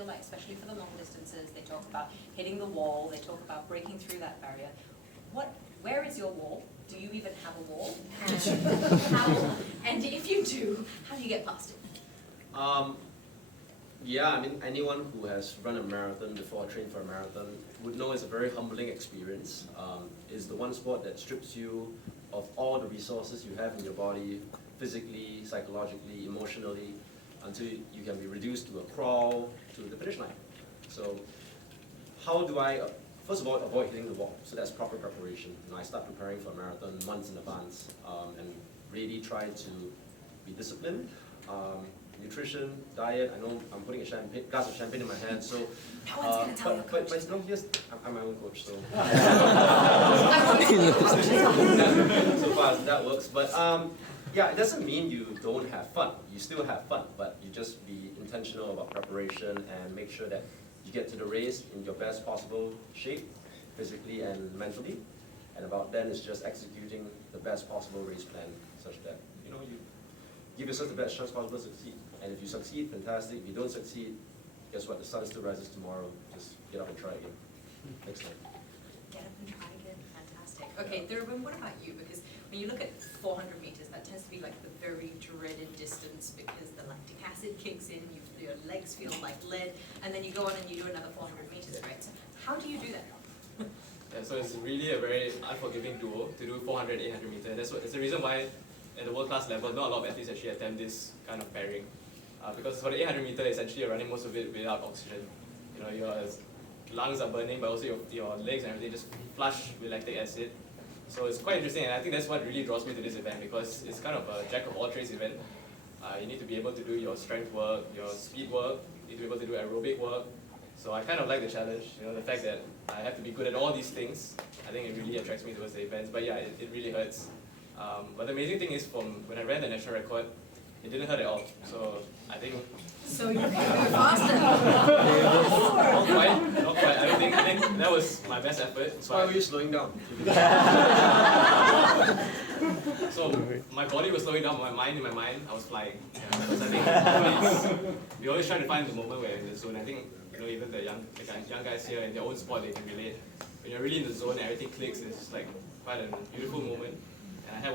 feel like, especially for the long distances, they talk about hitting the wall, they talk about breaking through that barrier. Where is your wall? Do you even have a wall? And if you do, how do you get past it? Yeah, I mean, anyone who has run a marathon before or trained for a marathon would know it's a very humbling experience. It's the one sport that strips you of all the resources you have in your body, physically, psychologically, emotionally, until you can be reduced to a crawl to the finish line. So how do I, first of all, avoid hitting the wall? So that's proper preparation. I start preparing for a marathon months in advance and really try to be disciplined. Nutrition, diet, I know I'm putting a glass of champagne in my hand, so... No one's going to tell your coach. But no, yes, I'm my own coach, so... so far that works, but yeah, it doesn't mean you don't have fun. You still have fun, but you just be intentional about preparation and make sure that you get to the race in your best possible shape, physically and mentally. And about then it's just executing the best possible race plan, such that, you know, you give yourself the best chance possible to succeed. And if you succeed, fantastic. If you don't succeed, guess what? The sun still rises tomorrow. Just get up and try again. Next time. Get up and try again. Fantastic. Okay, Thurban, what about you? Because when you look at 400 meters, that tends to be like the very dreaded distance because the lactic acid kicks in, your legs feel like lead, and then you go on and you do another 400 meters, right? So how do you do that? Yeah, so it's really a very unforgiving duo to do 400, 800 meters. That's the reason why at the world-class level, not a lot of athletes actually attempt this kind of pairing. Because for the 800 meter, essentially you're running most of it without oxygen. You know, your lungs are burning, but also your legs and everything just flush with lactic acid. So it's quite interesting, and I think that's what really draws me to this event, because it's kind of a jack-of-all-trades event. You need to be able to do your strength work, your speed work, you need to be able to do aerobic work. So I kind of like the challenge, you know, the fact that I have to be good at all these things. I think it really attracts me towards the events, but yeah, it really hurts. But the amazing thing is, from when I ran the national record, it didn't hurt at all. So I think... So you can go faster. Not quite. I think that was my best effort. So why were you slowing down? So my body was slowing down, but in my mind, I was flying. Yeah, because I think we always try to find the moment where we're in the zone. I think, you know, even the young guys here in their own sport, they can relate. When you're really in the zone, everything clicks. It's just like quite a beautiful moment. And I had